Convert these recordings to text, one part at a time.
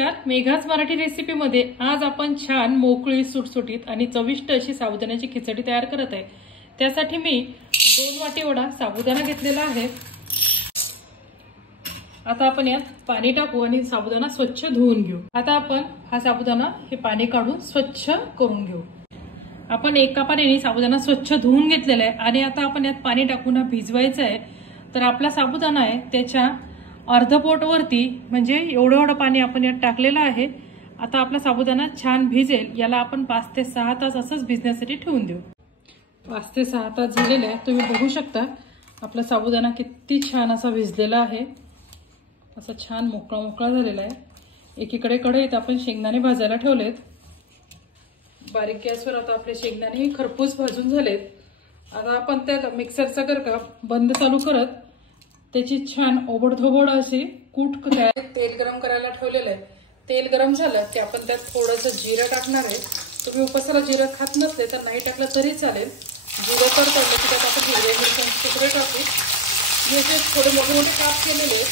नमस्कार, मेघाच मराठी रेसिपीमध्ये आज आपण छान मोकळी सुटसुटीत आणि चविष्ट अशी साबुदाण्याची खिचडी तयार करत आहे। त्यासाठी मी 2 वाटी एवढा साबुदाणा घेतलेला आहे। आता आपण यात पाणी टाकू आणि साबुदाणा स्वच्छ धुवून घेऊ। आता आपण हा साबुदाणा हे पाणी काढून स्वच्छ करून घेऊ। आपण एका पाण्याने साबुदाणा स्वच्छ धुवून घेतलेला आहे आणि आता आपण यात पाणी टाकून भिजवायचं आहे। तर आपला साबुदाणा आहे त्याच्या अर्धपोट वरती म्हणजे एवढं पाणी आपण यात टाकलेलं आहे। आता आपला साबुदाणा छान भिजेल, याला आपण 5 ते 6 तास असंच भिजण्यासाठी ठेवून देऊ। 5 ते 6 तास झालेले आहे, तुम्ही बघू शकता आपला साबुदाणा किती छान असा भिजलेला आहे, असा छान मोकळा मोकळा झालेला आहे। एकीकडे कढईत आपण शेंगदाणे भाजायला ठेवलेत। बारीक गॅसवर आता आपले शेंगदाणे खरपूस भाजून झालेत। आता आपण त्या मिक्सरचा गरका बंद चालू करत त्याची छान ओबडधोबड अशी कूट तेल गरम करायला ठेवलेलं आहे। तेल गरम झालं की आपण त्यात थोडंसं जिरं टाकणार आहे। तुम्ही उपासाला जिरं खात नसले तर नाही टाकलं तरी चालेल। जिरं तडतडलं की त्यात आपण हिरव्या मिरच्यांचे तुकडे टाकू। हे जे थोडे मोठे मोठे काप केलेले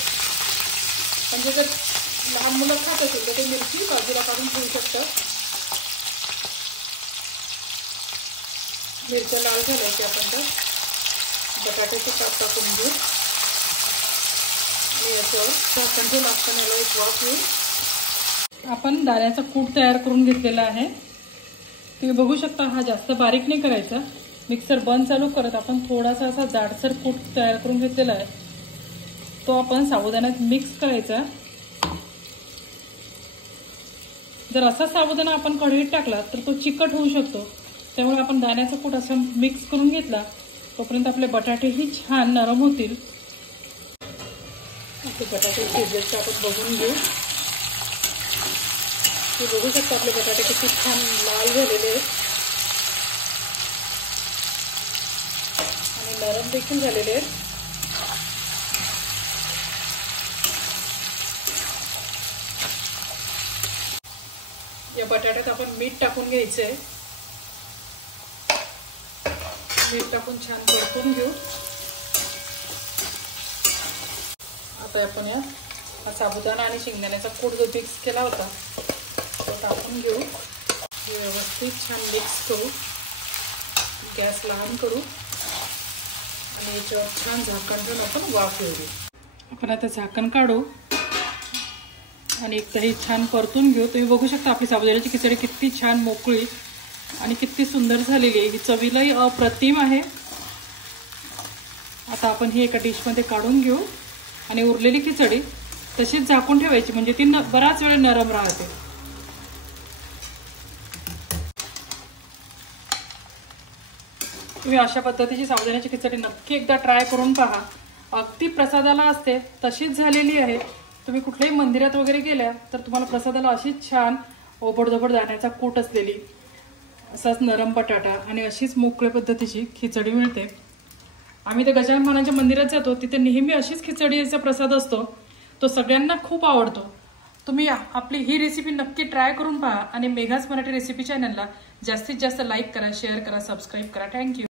म्हणजे जर लहान मुलं खात असेल तर ते मिरची बाजूला काढून ठेवू शकतं। मिरच्या लाल झाल्या की आपण त्यात बटाट्याचे काप टाकून घेऊ। झाकण ठेवून असताना याला एक वाफ येईल। आपण दाण्याचा कूट तयार करून घेतलेला आहे। तुम्ही बघू शकता हा जास्त बारीक नाही करायचा। मिक्सर बंद चालू करत आपण थोडासा असा जाडसर कूट तयार करून घेतलेला आहे, तो आपण साबुदाण्यात मिक्स करायचा। जर असा साबुदाणा आपण कढईत टाकला तर तो चिकट होऊ शकतो, त्यामुळे आपण दाण्याचा कूट असा मिक्स करून घेतला तोपर्यंत आपले बटाटेही छान नरम होतील। आपले बटाटे शिजलेत का आपण बघून घेऊ। ते बघू शकता आपले बटाटे किती छान लाल झालेले आहेत आणि नरम देखील झालेले आहेत। या बटाट्यात आपण मीठ टाकून घ्यायचंय। मीठ टाकून छान परतून घेऊ। आता आपण यात साबुदाणा आणि शेंगदाण्याचा कूट जो मिक्स केला होता तो टाकून घेऊ। व्यवस्थित छान मिक्स करू। गॅस लहान करू आणि याच्यावर छान झाकण ठेवून आपण वाफ येऊ। आपण आता झाकण काढू आणि एकदा हे छान परतून घेऊ। तुम्ही बघू शकता आपली साबुदाण्याची खिचडी किती छान मोकळी आणि किती सुंदर झालेली आहे। ही चवीलाही अप्रतिम आहे। आता आपण ही एका डिशमध्ये काढून घेऊ आणि उरलेली खिचडी तशीच झाकून ठेवायची म्हणजे ती बराच वेळ नरम राहते। तुम्ही अशा पद्धतीची साबुदाण्याची खिचडी नक्की एकदा ट्राय करून पहा। अगदी प्रसादाला असते तशीच झालेली आहे। तुम्ही कुठल्याही मंदिरात वगैरे गेल्या तर तुम्हाला प्रसादाला अशीच छान ओबडधोबड दाण्याचा कूट असलेली, असाच नरम बटाटा आणि अशीच मोकळ्या पद्धतीची खिचडी मिळते। आम्ही तर गजानन महाराजांच्या मंदिरात जातो, तिथे नेहमी अशीच खिचडीचा प्रसाद असतो, तो सगळ्यांना खूप आवडतो। तुम्ही आपली ही रेसिपी नक्की ट्राय करून पहा आणि मेघाच मराठी रेसिपी चॅनलला जास्तीत जास्त लाईक करा, शेअर करा, सबस्क्राईब करा। थँक्यू।